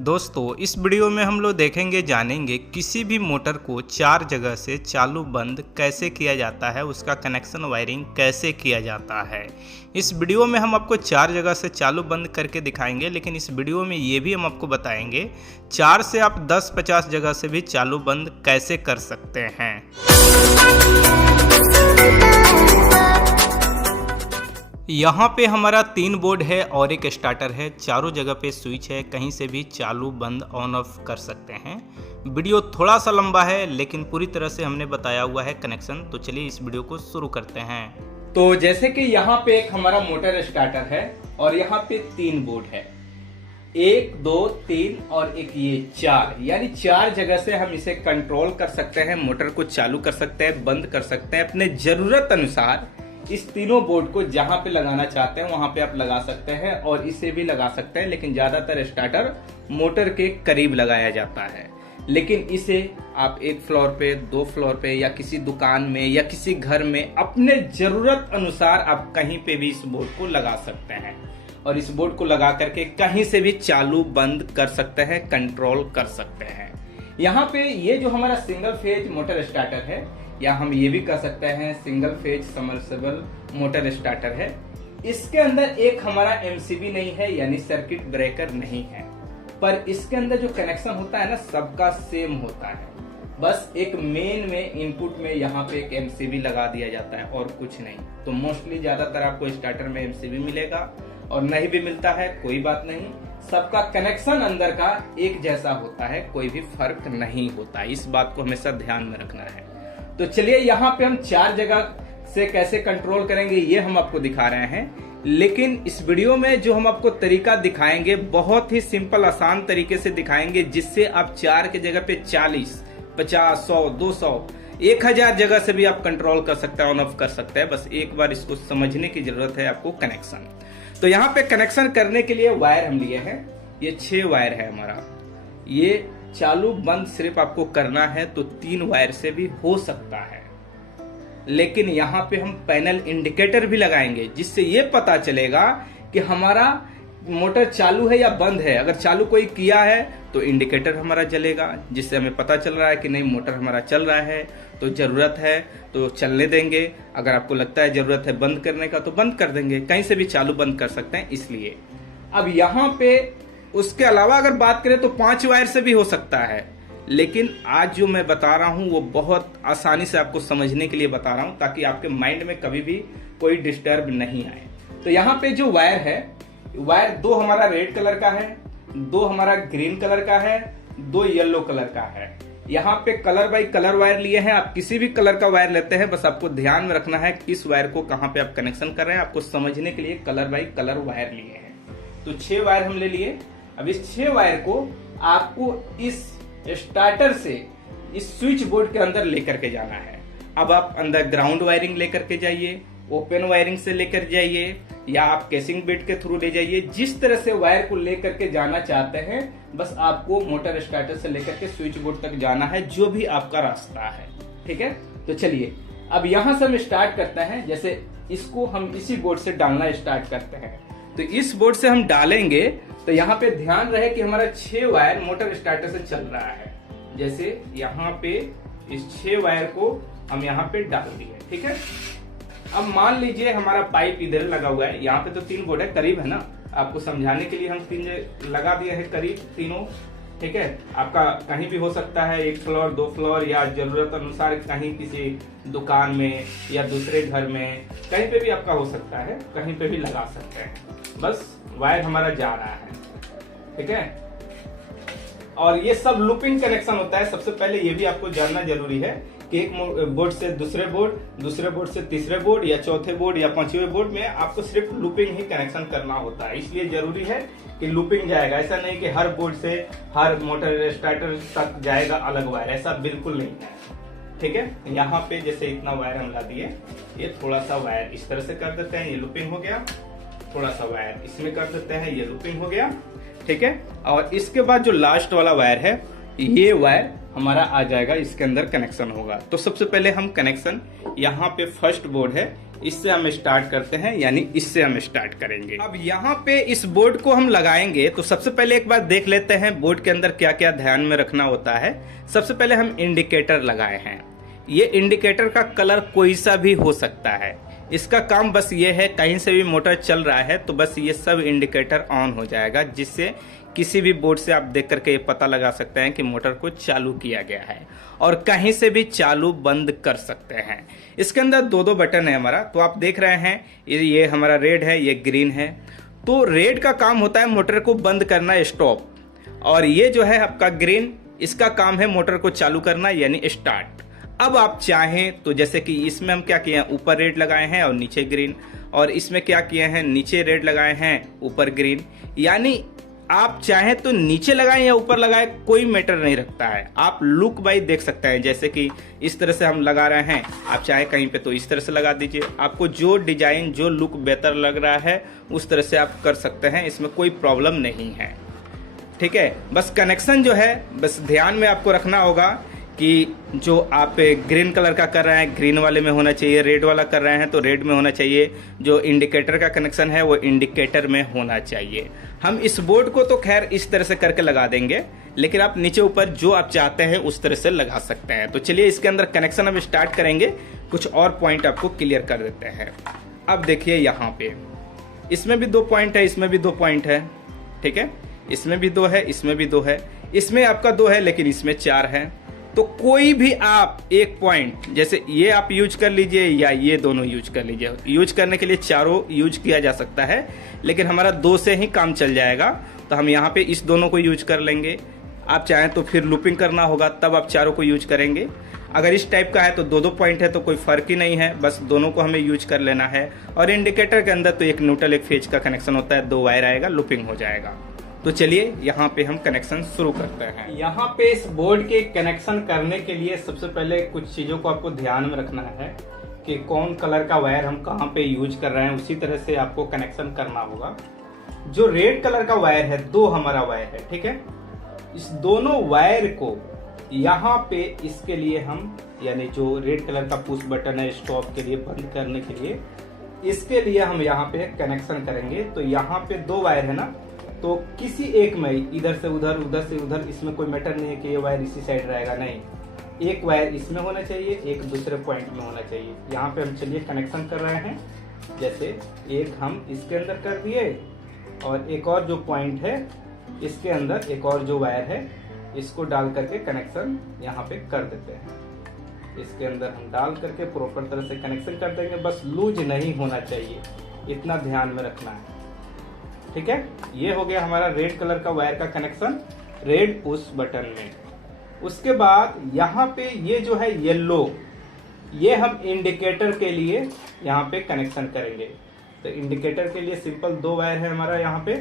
दोस्तों इस वीडियो में हम लोग देखेंगे जानेंगे किसी भी मोटर को चार जगह से चालू बंद कैसे किया जाता है, उसका कनेक्शन वायरिंग कैसे किया जाता है। इस वीडियो में हम आपको चार जगह से चालू बंद करके दिखाएंगे, लेकिन इस वीडियो में ये भी हम आपको बताएंगे चार से आप 10-50 जगह से भी चालू बंद कैसे कर सकते हैं। यहाँ पे हमारा 3 बोर्ड है और एक स्टार्टर है, चारों जगह पे स्विच है, कहीं से भी चालू बंद ऑन ऑफ कर सकते हैं। वीडियो थोड़ा सा लंबा है लेकिन पूरी तरह से हमने बताया हुआ है कनेक्शन। तो चलिए इस वीडियो को शुरू करते हैं। तो जैसे कि यहाँ पे एक हमारा मोटर स्टार्टर है और यहाँ पे 3 बोर्ड है, 1 2 3 और एक ये 4, यानी 4 जगह से हम इसे कंट्रोल कर सकते हैं, मोटर को चालू कर सकते हैं, बंद कर सकते हैं अपने जरूरत अनुसार। इस तीनों बोर्ड को जहां पे लगाना चाहते हैं वहां पे आप लगा सकते हैं और इसे भी लगा सकते हैं, लेकिन ज्यादातर स्टार्टर मोटर के करीब लगाया जाता है। लेकिन इसे आप 1 फ्लोर पे, 2 फ्लोर पे या किसी दुकान में या किसी घर में अपने जरूरत अनुसार आप कहीं पे भी इस बोर्ड को लगा सकते हैं और इस बोर्ड को लगा करके कहीं से भी चालू बंद कर सकते हैं, कंट्रोल कर सकते हैं। यहाँ पे ये जो हमारा सिंगल फेज मोटर स्टार्टर है, या हम ये भी कह सकते हैं single phase submersible motor starter है, इसके अंदर एक हमारा एमसीबी नहीं है, यानी सर्किट ब्रेकर नहीं है, पर इसके अंदर जो कनेक्शन होता है ना सबका सेम होता है। बस एक मेन में इनपुट में यहाँ पे एक एमसीबी लगा दिया जाता है और कुछ नहीं। तो मोस्टली ज्यादातर आपको स्टार्टर में एमसीबी मिलेगा और नहीं भी मिलता है कोई बात नहीं, सबका कनेक्शन अंदर का एक जैसा होता है, कोई भी फर्क नहीं होता। इस बात को हमेशा ध्यान में रखना है। तो चलिए यहाँ पे हम 4 जगह से कैसे कंट्रोल करेंगे ये हम आपको दिखा रहे हैं, लेकिन इस वीडियो में जो हम आपको तरीका दिखाएंगे बहुत ही सिंपल आसान तरीके से दिखाएंगे, जिससे आप 4 की जगह पे 40, 50, 100, 200, 1000 जगह से भी आप कंट्रोल कर सकते हैं, ऑन ऑफ कर सकते हैं। बस एक बार इसको समझने की जरूरत है आपको कनेक्शन। तो यहाँ पे कनेक्शन करने के लिए वायर हम लिए हैं, ये 6 वायर है हमारा। ये चालू बंद सिर्फ आपको करना है तो 3 वायर से भी हो सकता है, लेकिन यहाँ पे हम पैनल इंडिकेटर भी लगाएंगे, जिससे ये पता चलेगा कि हमारा मोटर चालू है या बंद है। अगर चालू कोई किया है तो इंडिकेटर हमारा जलेगा, जिससे हमें पता चल रहा है कि नहीं मोटर हमारा चल रहा है, तो जरूरत है तो चलने देंगे। अगर आपको लगता है जरूरत है बंद करने का तो बंद कर देंगे, कहीं से भी चालू बंद कर सकते हैं इसलिए। अब यहाँ पे उसके अलावा अगर बात करें तो 5 वायर से भी हो सकता है, लेकिन आज जो मैं बता रहा हूं वो बहुत आसानी से आपको समझने के लिए बता रहा हूं, ताकि आपके माइंड में कभी भी कोई डिस्टर्ब नहीं आए। तो यहाँ पे जो वायर है, वायर 2 हमारा रेड कलर का है, 2 हमारा ग्रीन कलर का है, 2 येलो कलर का है। यहाँ पे कलर बाई कलर वायर लिए हैं, आप किसी भी कलर का वायर लेते हैं, बस आपको ध्यान में रखना है किस वायर को कहाँ पे आप कनेक्शन कर रहे हैं। आपको समझने के लिए कलर बाई कलर वायर लिए हैं। तो 6 वायर हम ले लिए। अब इस 6 वायर को आपको इस स्टार्टर से इस स्विच बोर्ड के अंदर लेकर के जाना है। अब आप अंदर ग्राउंड वायरिंग लेकर के जाइए, ओपन वायरिंग से लेकर जाइए, या आप केसिंग बिट के थ्रू ले जाइए। जिस तरह से वायर को लेकर के जाना चाहते हैं, बस आपको मोटर स्टार्टर से लेकर के स्विच बोर्ड तक जाना है, जो भी आपका रास्ता है। ठीक है, तो चलिए अब यहां से हम स्टार्ट करते हैं। जैसे इसको हम इसी बोर्ड से डालना स्टार्ट करते हैं, तो इस बोर्ड से हम डालेंगे तो यहाँ पे ध्यान रहे कि हमारा 6 वायर मोटर स्टार्टर से चल रहा है। जैसे यहाँ पे इस 6 वायर को हम यहाँ पे डाल दिए। ठीक है, अब मान लीजिए हमारा पाइप इधर लगा हुआ है, यहाँ पे तो 3 बोर्ड है, करीब है ना, आपको समझाने के लिए हम 3 लगा दिए हैं करीब तीनों। ठीक है, आपका कहीं भी हो सकता है, 1 फ्लोर 2 फ्लोर, या जरूरत अनुसार कहीं किसी दुकान में या दूसरे घर में, कहीं पे भी आपका हो सकता है, कहीं पे भी लगा सकते हैं। बस वायर हमारा जा रहा है। ठीक है, और ये सब लूपिंग कनेक्शन होता है। सबसे पहले ये भी आपको जानना जरूरी है कि एक बोर्ड से दूसरे बोर्ड, दूसरे बोर्ड से तीसरे बोर्ड, या चौथे बोर्ड या 5वें बोर्ड में आपको सिर्फ लूपिंग ही कनेक्शन करना होता है। इसलिए जरूरी है कि लूपिंग जाएगा, ऐसा नहीं कि हर बोर्ड से हर मोटर स्टार्टर तक जाएगा अलग वायर, ऐसा बिल्कुल नहीं है। ठीक है, यहाँ पे जैसे इतना वायर हम ला दिए, ये थोड़ा सा वायर इस तरह से कर देते हैं, ये लूपिंग हो गया। थोड़ा सा वायर इसमें कर देते हैं, ये लूपिंग हो गया। ठीक है, और इसके बाद जो लास्ट वाला वायर है, ये वायर हमारा आ जाएगा, इसके अंदर कनेक्शन होगा। तो सबसे पहले हम कनेक्शन, यहाँ पे फर्स्ट बोर्ड है, इससे हम स्टार्ट करते हैं, यानी इससे हम स्टार्ट करेंगे। अब यहाँ पे इस बोर्ड को हम लगाएंगे तो सबसे पहले एक बार देख लेते हैं बोर्ड के अंदर क्या क्या ध्यान में रखना होता है। सबसे पहले हम इंडिकेटर लगाए हैं। ये इंडिकेटर का कलर कोई सा भी हो सकता है। इसका काम बस ये है, कहीं से भी मोटर चल रहा है तो बस ये सब इंडिकेटर ऑन हो जाएगा, जिससे किसी भी बोर्ड से आप देख करके ये पता लगा सकते हैं कि मोटर को चालू किया गया है, और कहीं से भी चालू बंद कर सकते हैं। इसके अंदर दो बटन है हमारा, तो आप देख रहे हैं ये हमारा रेड है, ये ग्रीन है। तो रेड का काम होता है मोटर को बंद करना, स्टॉप, और ये जो है आपका ग्रीन, इसका काम है मोटर को चालू करना यानी स्टार्ट। अब आप चाहें तो जैसे कि इसमें हम क्या किए हैं, ऊपर रेड लगाए हैं और नीचे ग्रीन, और इसमें क्या किए हैं, नीचे रेड लगाए हैं ऊपर ग्रीन। यानी आप चाहें तो नीचे लगाएं या ऊपर लगाएं, कोई मैटर नहीं रखता है। आप लुक वाइज देख सकते हैं, जैसे कि इस तरह से हम लगा रहे हैं, आप चाहे कहीं पे तो इस तरह से लगा दीजिए। आपको जो डिजाइन, जो लुक बेहतर लग रहा है उस तरह से आप कर सकते हैं, इसमें कोई प्रॉब्लम नहीं है। ठीक है, बस कनेक्शन जो है बस ध्यान में आपको रखना होगा कि जो आप ग्रीन कलर का कर रहे हैं ग्रीन वाले में होना चाहिए, रेड वाला कर रहे हैं तो रेड में होना चाहिए, जो इंडिकेटर का कनेक्शन है वो इंडिकेटर में होना चाहिए। हम इस बोर्ड को तो खैर इस तरह से करके लगा देंगे, लेकिन आप नीचे ऊपर जो आप चाहते हैं उस तरह से लगा सकते हैं। तो चलिए इसके अंदर कनेक्शन हम स्टार्ट करेंगे, कुछ और पॉइंट आपको क्लियर कर देते हैं। अब देखिए यहाँ पे इसमें भी 2 पॉइंट है, इसमें भी 2 पॉइंट है। ठीक है, इसमें भी 2 है, इसमें भी 2 है, इसमें आपका 2 है लेकिन इसमें 4 है। तो कोई भी आप एक पॉइंट, जैसे ये आप यूज कर लीजिए या ये दोनों यूज कर लीजिए। यूज करने के लिए चारों यूज किया जा सकता है, लेकिन हमारा 2 से ही काम चल जाएगा। तो हम यहाँ पे इस दोनों को यूज कर लेंगे। आप चाहें तो फिर लूपिंग करना होगा तब आप चारों को यूज करेंगे। अगर इस टाइप का है तो 2 पॉइंट है तो कोई फर्क ही नहीं है, बस दोनों को हमें यूज कर लेना है। और इंडिकेटर के अंदर तो एक न्यूट्रल एक फेज का कनेक्शन होता है, 2 वायर आएगा, लूपिंग हो जाएगा। तो चलिए यहाँ पे हम कनेक्शन शुरू करते हैं। यहाँ पे इस बोर्ड के कनेक्शन करने के लिए सबसे पहले कुछ चीजों को आपको ध्यान में रखना है कि कौन कलर का वायर हम कहाँ पे यूज कर रहे हैं, उसी तरह से आपको कनेक्शन करना होगा। जो रेड कलर का वायर है, 2 हमारा वायर है, ठीक है। इस दोनों वायर को यहाँ पे इसके लिए हम, यानी जो रेड कलर का पुश बटन है स्टॉप के लिए, बंद करने के लिए, इसके लिए हम यहाँ पे कनेक्शन करेंगे। तो यहाँ पे 2 वायर है ना, तो किसी एक में इधर से उधर, उधर से उधर, इसमें कोई मैटर नहीं है कि ये वायर इसी साइड रहेगा, नहीं। एक वायर इसमें होना चाहिए, एक दूसरे पॉइंट में होना चाहिए। यहाँ पे हम चलिए कनेक्शन कर रहे हैं। जैसे एक हम इसके अंदर कर दिए, और एक और जो पॉइंट है इसके अंदर एक और जो वायर है इसको डाल करके कनेक्शन यहाँ पे कर देते हैं। इसके अंदर हम डाल करके प्रॉपर तरह से कनेक्शन कर देंगे। बस लूज नहीं होना चाहिए, इतना ध्यान में रखना है। ठीक है, ये हो गया हमारा रेड कलर का वायर का कनेक्शन रेड पुश बटन में। उसके बाद यहाँ पे ये जो है येलो, ये हम इंडिकेटर के लिए यहाँ पे कनेक्शन करेंगे। तो इंडिकेटर के लिए सिंपल 2 वायर है हमारा यहाँ पे।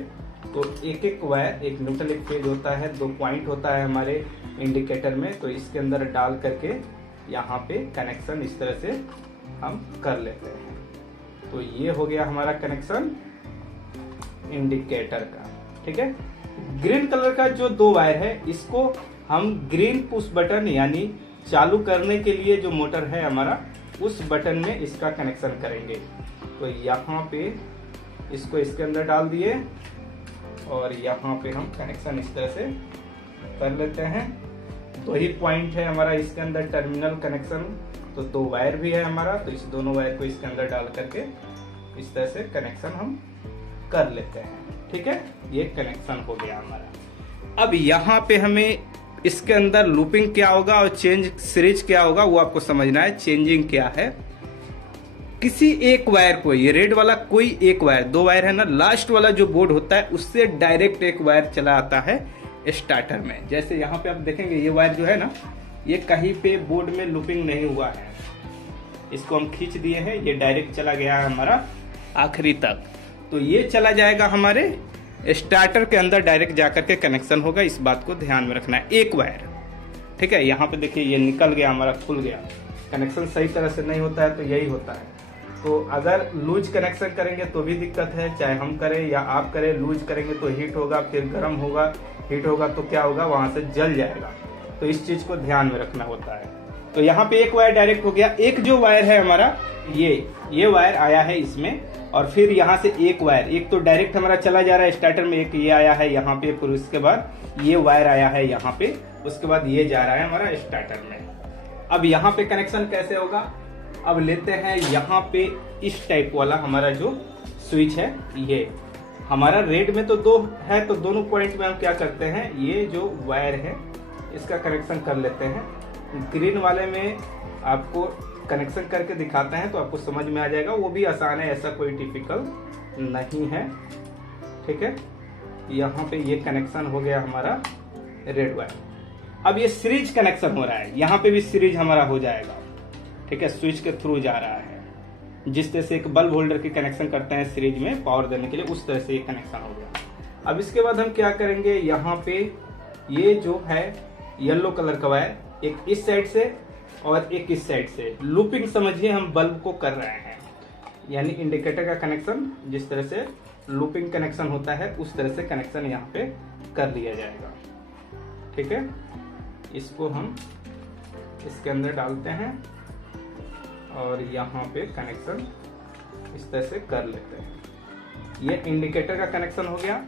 तो एक वायर, एक न्यूट्रल एक फेज होता है, 2 पॉइंट होता है हमारे इंडिकेटर में। तो इसके अंदर डाल करके यहाँ पे कनेक्शन इस तरह से हम कर लेते हैं। तो ये हो गया हमारा कनेक्शन इंडिकेटर का। ठीक है, ग्रीन कलर का जो 2 वायर है इसको हम ग्रीन पुश बटन, यानी चालू करने के लिए जो मोटर है हमारा, उस बटन में इसका कनेक्शन करेंगे। तो यहाँ पे इसको इसके अंदर डाल दिए, और यहाँ पे हम कनेक्शन इस तरह से कर लेते हैं। 2 ही पॉइंट है हमारा इसके अंदर टर्मिनल कनेक्शन, तो 2 वायर भी है हमारा। तो इस दोनों वायर को इसके अंदर डाल करके इस तरह से कनेक्शन हम कर लेते हैं। ठीक है, ये कनेक्शन हो गया हमारा। अब यहाँ पे हमें इसके अंदर लूपिंग क्या होगा और चेंज सीरीज क्या होगा वो आपको समझना है। चेंजिंग क्या है, किसी एक वायर को, ये रेड वाला कोई एक वायर, 2 वायर है ना, लास्ट वाला जो बोर्ड होता है उससे डायरेक्ट एक वायर चला आता है स्टार्टर में। जैसे यहाँ पे आप देखेंगे ये वायर जो है ना, ये कहीं पे बोर्ड में लूपिंग नहीं हुआ है, इसको हम खींच दिए हैं, ये डायरेक्ट चला गया है हमारा आखिरी तक। तो ये चला जाएगा हमारे स्टार्टर के अंदर, डायरेक्ट जाकर के कनेक्शन होगा। इस बात को ध्यान में रखना है। एक वायर, ठीक है, यहाँ पे देखिए ये निकल गया हमारा, खुल गया। कनेक्शन सही तरह से नहीं होता है तो यही होता है। तो अगर लूज कनेक्शन करेंगे तो भी दिक्कत है, चाहे हम करें या आप करें। लूज करेंगे तो हीट होगा, फिर गर्म होगा, हीट होगा तो क्या होगा, वहां से जल जाएगा। तो इस चीज को ध्यान में रखना होता है। तो यहाँ पे एक वायर डायरेक्ट हो गया। एक जो वायर है हमारा ये वायर आया है इसमें, और फिर यहाँ से एक वायर, एक तो डायरेक्ट हमारा चला जा रहा है स्टार्टर में, एक ये आया है यहाँ पे, फिर उसके बाद ये वायर आया है यहाँ पे, उसके बाद ये जा रहा है हमारा स्टार्टर में। अब यहाँ पे कनेक्शन कैसे होगा, अब लेते हैं यहाँ पे इस टाइप वाला हमारा जो स्विच है, ये हमारा रेड में तो 2 है, तो दोनों पॉइंट में हम क्या करते हैं, ये जो वायर है इसका कनेक्शन कर लेते हैं। ग्रीन वाले में आपको कनेक्शन करके दिखाते हैं तो आपको समझ में आ जाएगा, वो भी आसान है, ऐसा कोई डिफिकल्ट नहीं है। ठीक है, यहाँ पे ये कनेक्शन हो गया हमारा रेड वायर। अब ये सीरीज कनेक्शन हो रहा है, यहाँ पे भी सीरीज हमारा हो जाएगा। ठीक है, स्विच के थ्रू जा रहा है, जिस तरह से एक बल्ब होल्डर की कनेक्शन करते हैं सीरीज में पावर देने के लिए, उस तरह से ये कनेक्शन हो गया। अब इसके बाद हम क्या करेंगे, यहाँ पे ये जो है येलो कलर का वायर, एक इस साइड से और एक इस साइड से, लूपिंग समझिए हम बल्ब को कर रहे हैं, यानी इंडिकेटर का कनेक्शन जिस तरह से लूपिंग कनेक्शन होता है उस तरह से कनेक्शन यहाँ पे कर लिया जाएगा। ठीक है, इसको हम इसके अंदर डालते हैं और यहाँ पे कनेक्शन इस तरह से कर लेते हैं। ये इंडिकेटर का कनेक्शन हो गया।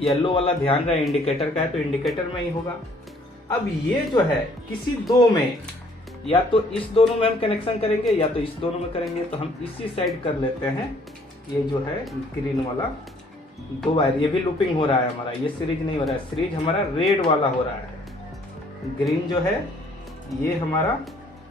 येलो वाला ध्यान रहे इंडिकेटर का है तो इंडिकेटर में ही होगा। अब ये जो है किसी 2 में, या तो इस दोनों में हम कनेक्शन करेंगे या तो इस दोनों में करेंगे, तो हम इसी साइड कर लेते हैं। ये जो है ग्रीन वाला 2 वायर, ये भी लूपिंग हो रहा है हमारा, ये सीरीज नहीं हो रहा है, सीरीज हमारा रेड वाला हो रहा है। ग्रीन जो है ये हमारा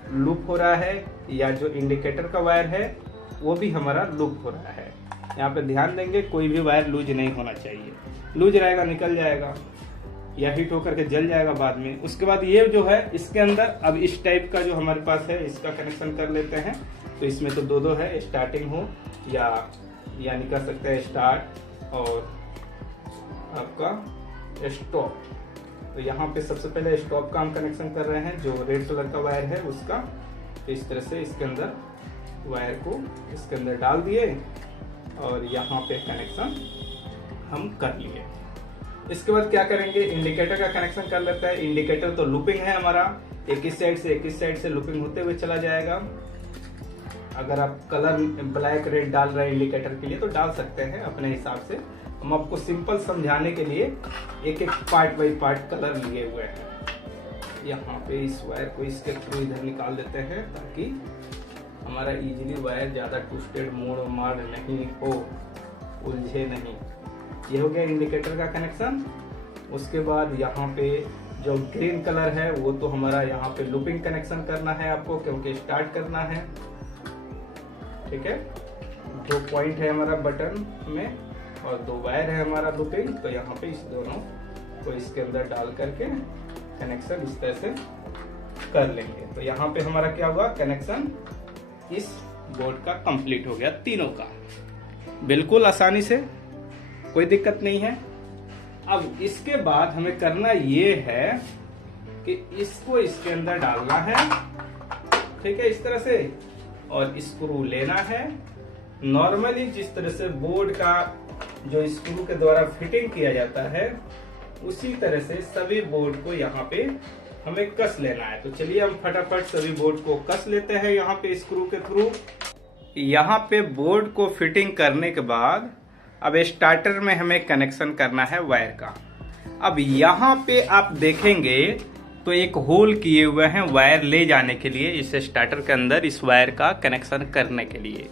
लूप हो रहा है, या जो इंडिकेटर का वायर है वो भी हमारा लूप हो रहा है। यहाँ पे ध्यान देंगे कोई भी वायर लूज नहीं होना चाहिए, लूज रहेगा निकल जाएगा या हीट होकर के जल जाएगा बाद में। उसके बाद ये जो है इसके अंदर अब इस टाइप का जो हमारे पास है इसका कनेक्शन कर लेते हैं। तो इसमें तो 2 है, स्टार्टिंग हो यानी कर सकते हैं स्टार्ट और आपका स्टॉप। तो यहाँ पे सबसे पहले स्टॉप का हम कनेक्शन कर रहे हैं, जो रेड कलर का वायर है उसका। तो इस तरह से इसके अंदर वायर को इसके अंदर डाल दिए और यहाँ पे कनेक्शन हम कर लिए। इसके बाद क्या करेंगे, इंडिकेटर का कनेक्शन कर लेते हैं। इंडिकेटर तो लूपिंग है हमारा, एक इस साइड से लूपिंग होते हुए चला जाएगा। अगर आप कलर ब्लैक रेड डाल रहे हैं इंडिकेटर के लिए तो डाल सकते हैं अपने हिसाब से। हम आपको सिंपल समझाने के लिए एक एक पार्ट बाई पार्ट कलर लिए हुए हैं। यहाँ पे इस वायर को इसके थ्रू इधर निकाल देते हैं ताकि हमारा इजीली वायर ज़्यादा ट्विस्टेड मोड़ मार नहीं हो, उलझे नहीं। ये हो गया इंडिकेटर का कनेक्शन। उसके बाद यहाँ पे जो ग्रीन कलर है वो तो हमारा यहाँ पे लूपिंग कनेक्शन करना है आपको, क्योंकि स्टार्ट करना है। ठीक है, 2 पॉइंट है हमारा बटन में और 2 वायर है हमारा लूपिंग। तो यहाँ पे इस दोनों को इसके अंदर डाल करके कनेक्शन इस तरह से कर लेंगे। तो यहाँ पे हमारा क्या हुआ, कनेक्शन इस बोर्ड का कंप्लीट हो गया, तीनों का, बिल्कुल आसानी से, कोई दिक्कत नहीं है। अब इसके बाद हमें करना ये है कि इसको इसके अंदर डालना है। ठीक है, इस तरह से, और स्क्रू लेना है। नॉर्मली जिस तरह से बोर्ड का जो स्क्रू के द्वारा फिटिंग किया जाता है उसी तरह से सभी बोर्ड को यहाँ पे हमें कस लेना है। तो चलिए हम फटाफट सभी बोर्ड को कस लेते हैं यहाँ पे स्क्रू के थ्रू। यहाँ पे बोर्ड को फिटिंग करने के बाद अब स्टार्टर में हमें कनेक्शन करना है वायर का। अब यहाँ पे आप देखेंगे तो एक होल किए हुए हैं वायर ले जाने के लिए, इस स्टार्टर के अंदर इस वायर का कनेक्शन करने के लिए।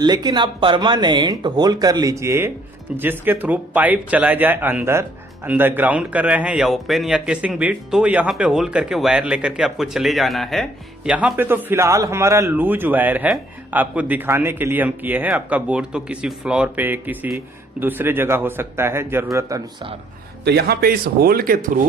लेकिन आप परमानेंट होल कर लीजिए जिसके थ्रू पाइप चला जाए अंदर ग्राउंड कर रहे हैं या ओपन या केसिंग बीट, तो यहाँ पे होल करके वायर लेकर के आपको चले जाना है। यहाँ पे तो फिलहाल हमारा लूज वायर है, आपको दिखाने के लिए हम किए हैं। आपका बोर्ड तो किसी फ्लोर पे किसी दूसरे जगह हो सकता है जरूरत अनुसार। तो यहाँ पे इस होल के थ्रू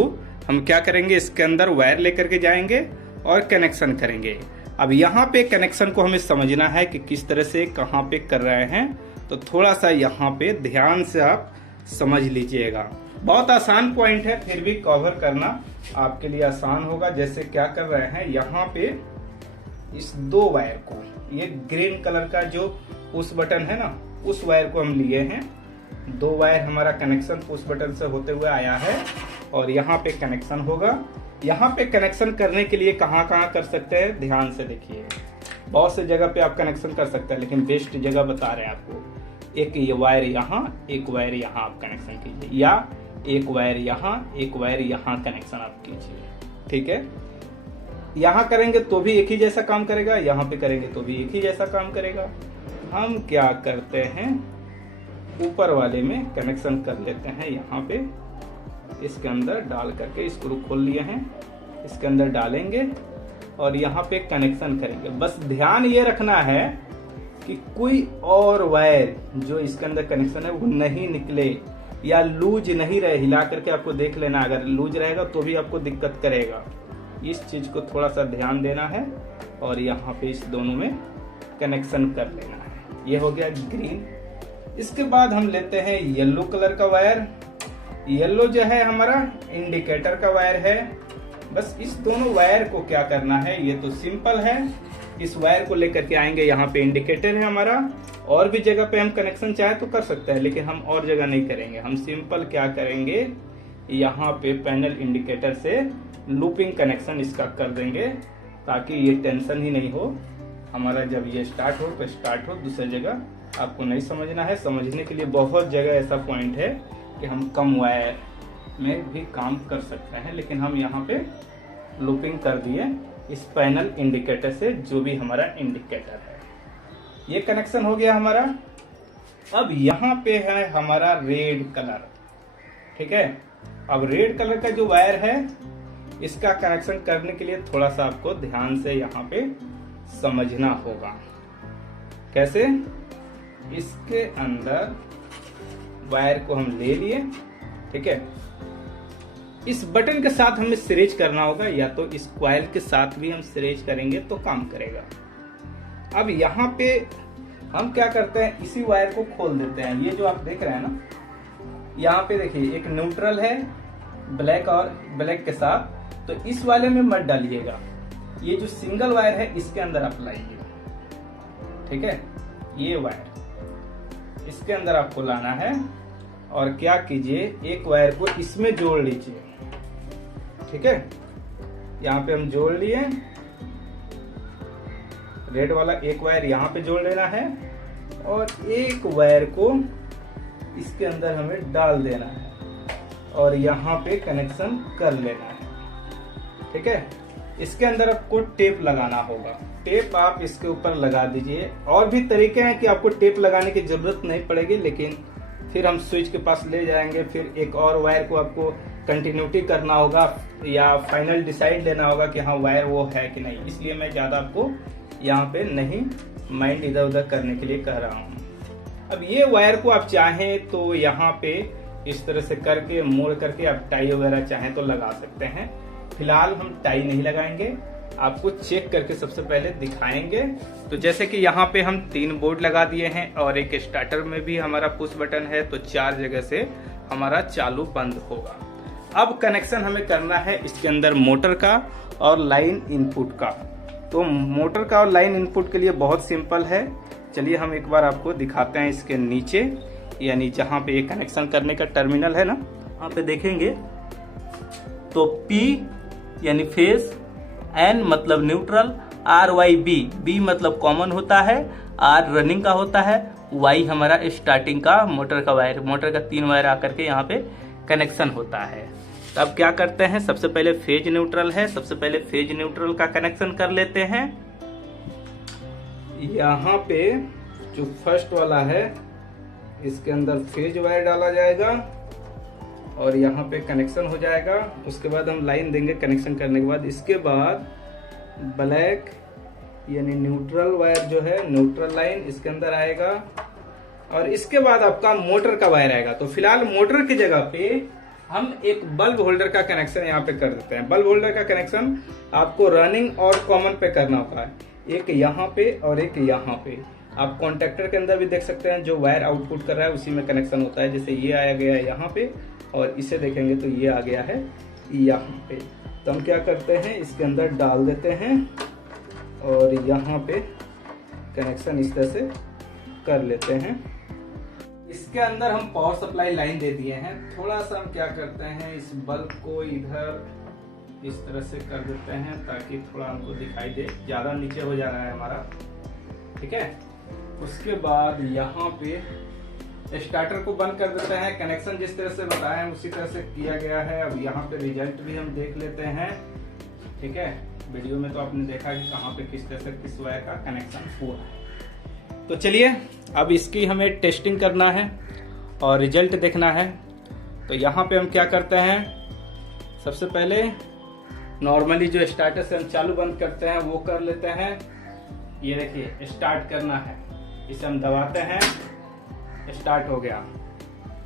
हम क्या करेंगे, इसके अंदर वायर लेकर के जाएंगे और कनेक्शन करेंगे। अब यहाँ पे कनेक्शन को हमें समझना है कि किस तरह से कहाँ पे कर रहे हैं, तो थोड़ा सा यहाँ पे ध्यान से आप समझ लीजिएगा। बहुत आसान पॉइंट है, फिर भी कवर करना आपके लिए आसान होगा। जैसे क्या कर रहे हैं, यहाँ पे इस 2 वायर को, ये ग्रीन कलर का जो पुश बटन है ना, उस वायर को हम लिए हैं 2 वायर हमारा कनेक्शन पुश बटन से होते हुए आया है और यहाँ पे कनेक्शन होगा। यहाँ पे कनेक्शन करने के लिए कहाँ कहाँ कर सकते हैं, ध्यान से देखिए। बहुत से जगह पे आप कनेक्शन कर सकते हैं, लेकिन बेस्ट जगह बता रहे हैं आपको। एक ये वायर यहाँ, एक वायर यहाँ आप कनेक्शन कीजिए, या एक वायर यहाँ, एक वायर यहाँ कनेक्शन आप कीजिए, ठीक है। यहाँ करेंगे तो भी एक ही जैसा काम करेगा, यहाँ पे करेंगे तो भी एक ही जैसा काम करेगा। हम क्या करते हैं, ऊपर वाले में कनेक्शन कर लेते हैं। यहाँ पे इसके अंदर डाल करके स्क्रू खोल लिए हैं, इसके अंदर डालेंगे और यहाँ पे कनेक्शन करेंगे। बस ध्यान ये रखना है कि कोई और वायर जो इसके अंदर कनेक्शन है वो नहीं निकले या लूज नहीं रहे। हिला करके आपको देख लेना, अगर लूज रहेगा तो भी आपको दिक्कत करेगा। इस चीज को थोड़ा सा ध्यान देना है और यहाँ पे इस दोनों में कनेक्शन कर लेना है। ये हो गया ग्रीन। इसके बाद हम लेते हैं येलो कलर का वायर। येलो जो है हमारा इंडिकेटर का वायर है। बस इस दोनों वायर को क्या करना है, ये तो सिंपल है। इस वायर को लेकर के आएंगे, यहाँ पे इंडिकेटर है हमारा। और भी जगह पे हम कनेक्शन चाहे तो कर सकते हैं, लेकिन हम और जगह नहीं करेंगे। हम सिंपल क्या करेंगे, यहाँ पे पैनल इंडिकेटर से लूपिंग कनेक्शन इसका कर देंगे, ताकि ये टेंशन ही नहीं हो हमारा। जब ये स्टार्ट हो तो स्टार्ट हो, दूसरी जगह आपको नहीं समझना है। समझने के लिए बहुत जगह ऐसा पॉइंट है कि हम कम वायर में भी काम कर सकते हैं, लेकिन हम यहाँ पे लूपिंग कर दिए इस पैनल इंडिकेटर से, जो भी हमारा इंडिकेटर है। ये कनेक्शन हो गया हमारा। अब यहाँ पे है हमारा रेड कलर, ठीक है। अब रेड कलर का जो वायर है, इसका कनेक्शन करने के लिए थोड़ा सा आपको ध्यान से यहाँ पे समझना होगा। कैसे, इसके अंदर वायर को हम ले लिए, ठीक है। इस बटन के साथ हमें सिरेज करना होगा, या तो इस कॉइल के साथ भी हम सिरेज करेंगे तो काम करेगा। अब यहाँ पे हम क्या करते हैं, इसी वायर को खोल देते हैं। ये जो आप देख रहे हैं ना, यहाँ पे देखिए एक न्यूट्रल है ब्लैक और ब्लैक के साथ, तो इस वाले में मत डालिएगा। ये जो सिंगल वायर है इसके अंदर आप लाइए, ठीक है। ये वायर इसके अंदर आपको लाना है और क्या कीजिए, एक वायर को इसमें जोड़ लीजिए, ठीक है। यहाँ पे हम जोड़ लिए, रेड वाला एक वायर यहाँ पे जोड़ लेना है और एक वायर को इसके अंदर हमें डाल देना है और यहाँ पे कनेक्शन कर लेना है, ठीक है। इसके अंदर आपको टेप लगाना होगा। टेप आप इसके ऊपर लगा दीजिए। और भी तरीके हैं कि आपको टेप लगाने की जरूरत नहीं पड़ेगी, लेकिन फिर हम स्विच के पास ले जाएंगे, फिर एक और वायर को आपको कंटिन्यूटी करना होगा या फाइनल डिसाइड लेना होगा कि हाँ वायर वो है कि नहीं। इसलिए मैं ज़्यादा आपको यहाँ पे नहीं माइंड इधर उधर करने के लिए कह रहा हूँ। अब ये वायर को आप चाहें तो यहाँ पे इस तरह से करके मोड़ करके आप टाई वगैरह चाहें तो लगा सकते हैं। फिलहाल हम टाई नहीं लगाएंगे, आपको चेक करके सबसे पहले दिखाएंगे। तो जैसे कि यहाँ पे हम 3 बोर्ड लगा दिए हैं और एक स्टार्टर में भी हमारा पुश बटन है, तो 4 जगह से हमारा चालू बंद होगा। अब कनेक्शन हमें करना है इसके अंदर मोटर का और लाइन इनपुट का। तो मोटर का और लाइन इनपुट के लिए बहुत सिंपल है। चलिए हम एक बार आपको दिखाते हैं। इसके नीचे यानी जहाँ पे ये कनेक्शन करने का टर्मिनल है ना, वहाँ पे देखेंगे तो P यानी फेज, N मतलब न्यूट्रल, RYB, B मतलब कॉमन होता है, R रनिंग का होता है, Y हमारा स्टार्टिंग का मोटर का वायर, मोटर का 3 वायर आकर के यहाँ पे कनेक्शन होता है। तो अब क्या करते हैं, सबसे पहले फेज न्यूट्रल है, सबसे पहले फेज न्यूट्रल का कनेक्शन कर लेते हैं। यहाँ पे जो फर्स्ट वाला है इसके अंदर फेज वायर डाला जाएगा और यहाँ पे कनेक्शन हो जाएगा। उसके बाद हम लाइन देंगे कनेक्शन करने के बाद। इसके बाद ब्लैक यानी न्यूट्रल वायर जो है, न्यूट्रल लाइन इसके अंदर आएगा और इसके बाद आपका मोटर का वायर आएगा। तो फिलहाल मोटर की जगह पे हम एक बल्ब होल्डर का कनेक्शन यहाँ पे कर देते हैं। बल्ब होल्डर का कनेक्शन आपको रनिंग और कॉमन पे करना होगा, एक यहाँ पे और एक यहाँ पे। आप कॉन्टेक्टर के अंदर भी देख सकते हैं, जो वायर आउटपुट कर रहा है उसी में कनेक्शन होता है। जैसे ये आया गया है यहाँ पे और इसे देखेंगे तो ये आ गया है यहाँ पे। तो हम क्या करते हैं, इसके अंदर डाल देते हैं और यहाँ पे कनेक्शन इस तरह से कर लेते हैं। इसके अंदर हम पावर सप्लाई लाइन दे दिए हैं। थोड़ा सा हम क्या करते हैं, इस बल्ब को इधर इस तरह से कर देते हैं ताकि थोड़ा हमको दिखाई दे, ज्यादा नीचे हो जा रहा है हमारा, ठीक है। उसके बाद यहाँ पे स्टार्टर को बंद कर देते हैं। कनेक्शन जिस तरह से बताया है उसी तरह से किया गया है। अब यहाँ पे रिजल्ट भी हम देख लेते हैं, ठीक है। वीडियो में तो आपने देखा कि कहाँ पे किस तरह से किस वायर का कनेक्शन हुआ है। तो चलिए अब इसकी हमें टेस्टिंग करना है और रिजल्ट देखना है। तो यहाँ पे हम क्या करते हैं, सबसे पहले नॉर्मली जो स्टार्टर से हम चालू बंद करते हैं वो कर लेते हैं। ये देखिए स्टार्ट करना है, इसे हम दबाते हैं, स्टार्ट हो गया।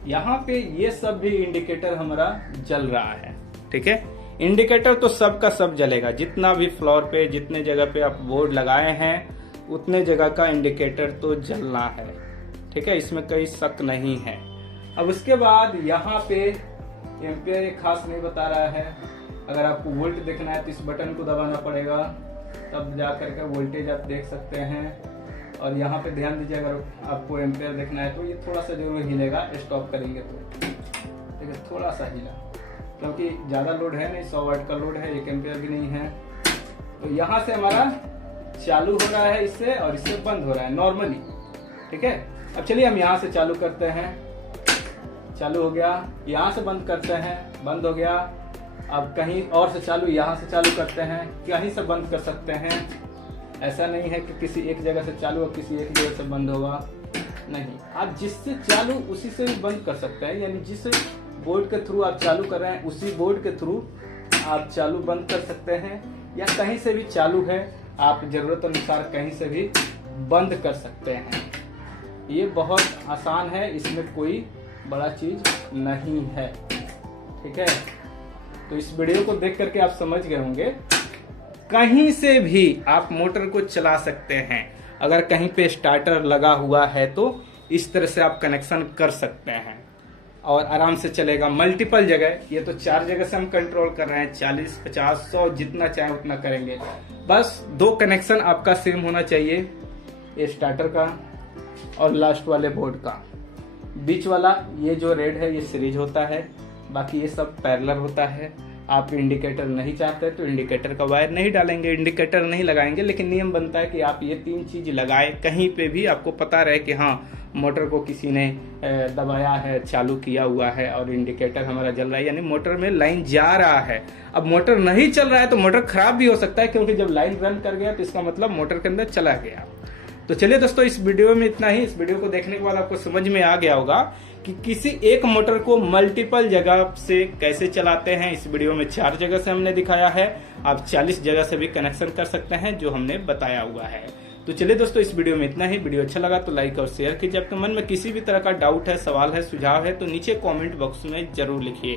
यहाँ पे ये सब भी इंडिकेटर हमारा जल रहा है, ठीक है। इंडिकेटर तो सब का सब जलेगा, जितना भी फ्लोर पे जितने जगह पे आप बोर्ड लगाए हैं उतने जगह का इंडिकेटर तो जलना है, ठीक है, इसमें कोई शक नहीं है। अब उसके बाद यहाँ पे एम्पियर खास नहीं बता रहा है। अगर आपको वोल्ट देखना है तो इस बटन को दबाना पड़ेगा, तब जा करके वोल्टेज आप देख सकते हैं। और यहाँ पे ध्यान दीजिए, अगर आपको एम्पियर देखना है तो ये थोड़ा सा जरूर हिलेगा, स्टॉप करेंगे तो ठीक है, थोड़ा सा हिला, क्योंकि ज़्यादा लोड है नहीं, 100 वाट का लोड है, 1 एम्पियर भी नहीं है। तो यहाँ से हमारा चालू हो रहा है इससे, और इससे बंद हो रहा है नॉर्मली, ठीक है। अब चलिए हम यहाँ से चालू करते हैं, चालू हो गया। यहाँ से बंद करते हैं, बंद हो गया। अब कहीं और से चालू, यहाँ से चालू करते हैं, कहीं से बंद कर सकते हैं। ऐसा नहीं है कि किसी एक जगह से चालू और किसी एक जगह से बंद होगा, नहीं, आप जिससे चालू उसी से भी बंद कर सकते हैं। यानी जिस बोर्ड के थ्रू आप चालू कर रहे हैं उसी बोर्ड के थ्रू आप चालू बंद कर सकते हैं, या कहीं से भी चालू है आप जरूरत अनुसार कहीं से भी बंद कर सकते हैं। ये बहुत आसान है, इसमें कोई बड़ा चीज नहीं है, ठीक है। तो इस वीडियो को देख करके आप समझ गए होंगे, कहीं से भी आप मोटर को चला सकते हैं। अगर कहीं पे स्टार्टर लगा हुआ है तो इस तरह से आप कनेक्शन कर सकते हैं और आराम से चलेगा। मल्टीपल जगह, ये तो 4 जगह से हम कंट्रोल कर रहे हैं, 40, 50, 100 जितना चाहे उतना करेंगे। बस 2 कनेक्शन आपका सेम होना चाहिए, ये स्टार्टर का और लास्ट वाले बोर्ड का। बीच वाला ये जो रेड है ये सीरीज होता है, बाकी ये सब पैरेलल होता है। आप इंडिकेटर नहीं चाहते तो इंडिकेटर का वायर नहीं डालेंगे, इंडिकेटर नहीं लगाएंगे, लेकिन नियम बनता है कि आप ये 3 चीज लगाए, कहीं पे भी आपको पता रहे कि हाँ मोटर को किसी ने दबाया है, चालू किया हुआ है और इंडिकेटर हमारा जल रहा है, यानी मोटर में लाइन जा रहा है। अब मोटर नहीं चल रहा है तो मोटर खराब भी हो सकता है, क्योंकि जब लाइन रन कर गया तो इसका मतलब मोटर के अंदर चला गया। तो चलिए दोस्तों, इस वीडियो में इतना ही। इस वीडियो को देखने के बाद आपको समझ में आ गया होगा कि किसी एक मोटर को मल्टीपल जगह से कैसे चलाते हैं। इस वीडियो में 4 जगह से हमने दिखाया है, आप 40 जगह से भी कनेक्शन कर सकते हैं जो हमने बताया हुआ है। तो चलिए दोस्तों, इस वीडियो में इतना ही। वीडियो अच्छा लगा तो लाइक और शेयर कीजिए। आपके मन में किसी भी तरह का डाउट है, सवाल है, सुझाव है तो नीचे कमेंट बॉक्स में जरूर लिखिए।